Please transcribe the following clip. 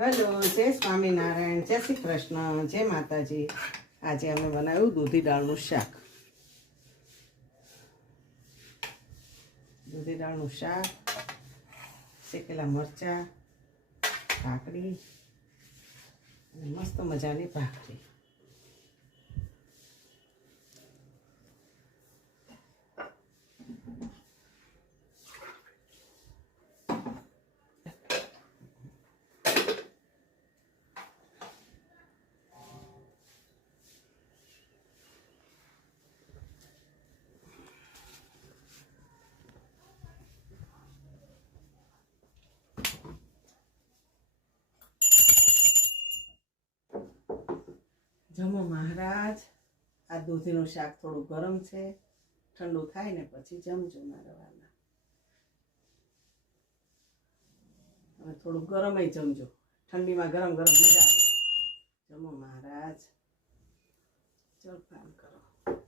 Hello, જય સ્વામિનારાયણ, જય શ્રી કૃષ્ણ, જય માતાજી. આજે અમે બનાવ્યું દૂધી દાળનું શાક. દૂધી દાળનું શાક, શેકેલા મરચાં કાકડી અને મસ્ત મજાની ભાખરી. જમો મહારાજ. આ દૂધીનું શાક થોડું ગરમ છે. ઠંડુ થાય ને પછી જમજો મારા વાલા. હવે થોડું ગરમય જમજો. ઠંડીમાં ગરમ ગરમ મજા આવે. જમો મહારાજ. જલપાન કરો.